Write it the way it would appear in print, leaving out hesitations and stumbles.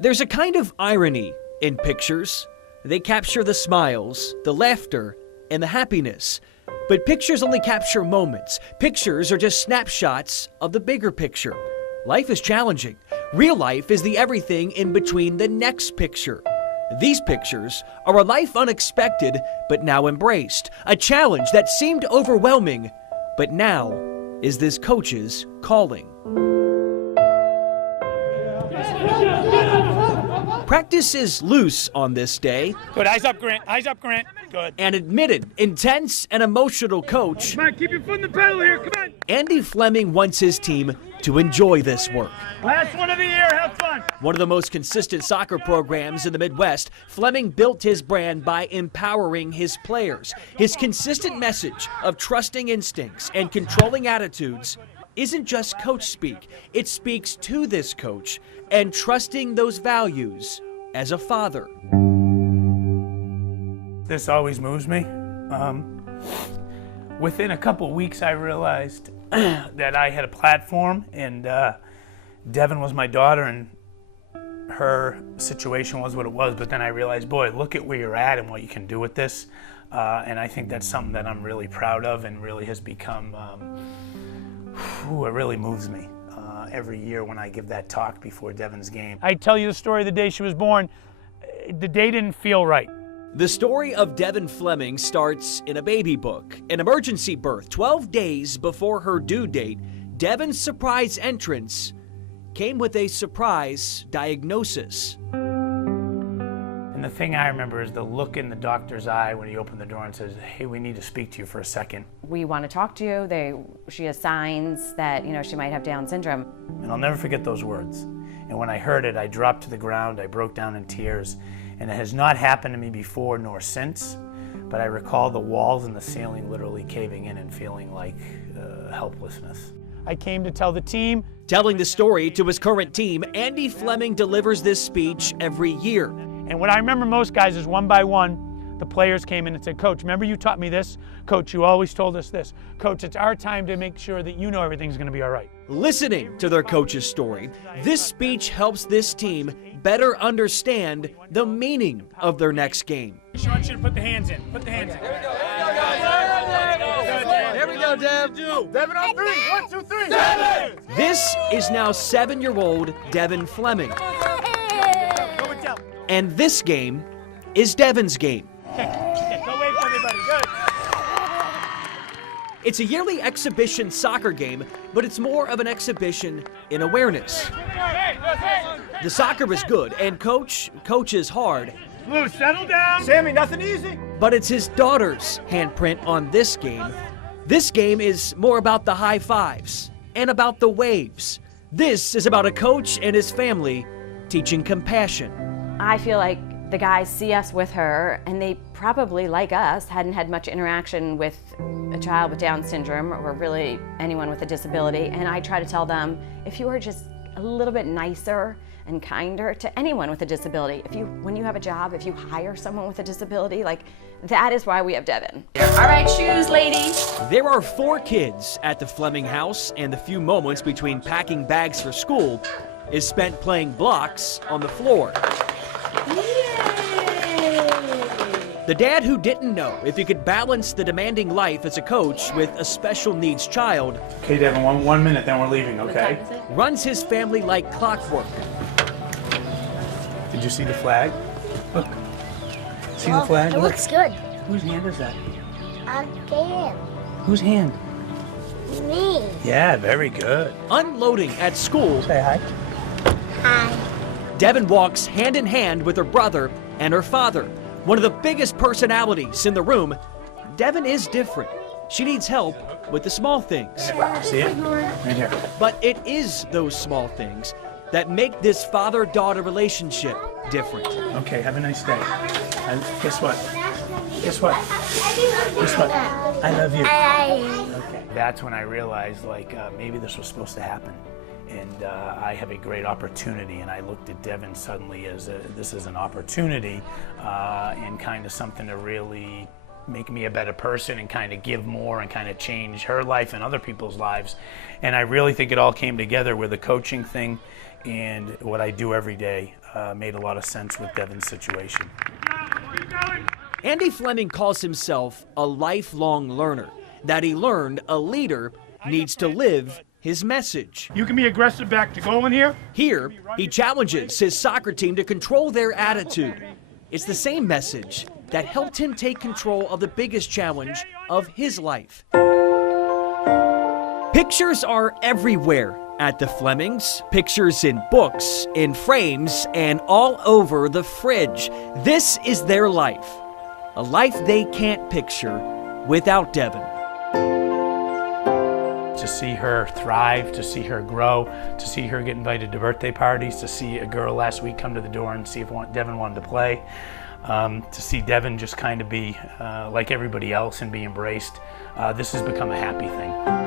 There's a kind of irony in pictures. They capture the smiles, the laughter, and the happiness. But pictures only capture moments. Pictures are just snapshots of the bigger picture. Life is challenging. Real life is the everything in between the next picture. These pictures are a life unexpected, but now embraced. A challenge that seemed overwhelming, but now is this coach's calling. Practice is loose on this day. Good, eyes up, Grant. Eyes up, Grant. Good. An admitted, intense, and emotional coach. Come on, keep your foot in the pedal here. Come on. Andy Fleming wants his team to enjoy this work. Last one of the year. Have fun. One of the most consistent soccer programs in the Midwest, Fleming built his brand by empowering his players. His consistent message of trusting instincts and controlling attitudes isn't just coach speak. It speaks to this coach and trusting those values as a father. This always moves me. Within a couple weeks, I realized that I had a platform, and Devin was my daughter, and her situation was what it was. But then I realized, boy, look at where you're at and what you can do with this. And I think that's something that I'm really proud of and really has become, it really moves me every year when I give that talk before Devin's game. I tell you the story of the day she was born. The day didn't feel right. The story of Devin Fleming starts in a baby book. An emergency birth 12 days before her due date, Devin's surprise entrance came with a surprise diagnosis. And the thing I remember is the look in the doctor's eye when he opened the door and says, hey, we need to speak to you for a second. We want to talk to you. She has signs that, she might have Down syndrome. And I'll never forget those words. And when I heard it, I dropped to the ground, I broke down in tears. And it has not happened to me before nor since, but I recall the walls and the ceiling literally caving in and feeling like helplessness. I came to tell the team. Telling the story to his current team, Andy Fleming delivers this speech every year. And what I remember most, guys, is one by one, the players came in and said, Coach, remember you taught me this? Coach, you always told us this. Coach, it's our time to make sure that you know everything's going to be all right. Listening to their coach's story, this speech helps this team better understand the meaning of their next game. I want you to put the hands in. Put the hands in. There we go, Dev. Devin on three. 1, 2, 3. Devin! This is now 7-year-old Devin Fleming. And this game is Devin's game. Okay, go wave for everybody. Good. It's a yearly exhibition soccer game, but it's more of an exhibition in awareness. The soccer is good, and coach is hard. Blue, settle down. Sammy, nothing easy. But it's his daughter's handprint on this game. This game is more about the high fives and about the waves. This is about a coach and his family teaching compassion. I feel like the guys see us with her, and they probably, like us, hadn't had much interaction with a child with Down syndrome or really anyone with a disability. And I try to tell them, if you are just a little bit nicer and kinder to anyone with a disability, when you have a job, if you hire someone with a disability, that is why we have Devin. All right, shoes, lady. There are 4 kids at the Fleming house, and the few moments between packing bags for school is spent playing blocks on the floor. The dad who didn't know if he could balance the demanding life as a coach with a special needs child. Okay, Devin, one minute, then we're leaving, okay? Runs his family like clockwork. Did you see the flag? Look. See the flag? It looks good. Whose hand is that? Again. Whose hand? Me. Yeah, very good. Unloading at school. Say hi. Hi. Devin walks hand in hand with her brother and her father. One of the biggest personalities in the room. Devin is different. She needs help with the small things. See it? Right here. But it is those small things that make this father-daughter relationship different. Okay, have a nice day. And guess what? Guess what? Guess what? I love you. Okay. That's when I realized, maybe this was supposed to happen. And I have a great opportunity, and I looked at Devin suddenly as this is an opportunity and kind of something to really make me a better person and kind of give more and kind of change her life and other people's lives. And I really think it all came together where the coaching thing and what I do every day made a lot of sense with Devin's situation. Andy Fleming calls himself a lifelong learner, that he learned a leader needs to live his message. You can be aggressive back to goal in here. Here, he challenges his soccer team to control their attitude. It's the same message that helped him take control of the biggest challenge of his life. Pictures are everywhere at the Flemings. Pictures in books, in frames, and all over the fridge. This is their life. A life they can't picture without Devin. To see her thrive, to see her grow, to see her get invited to birthday parties, to see a girl last week come to the door and see if Devin wanted to play, to see Devin just kind of be like everybody else and be embraced, this has become a happy thing.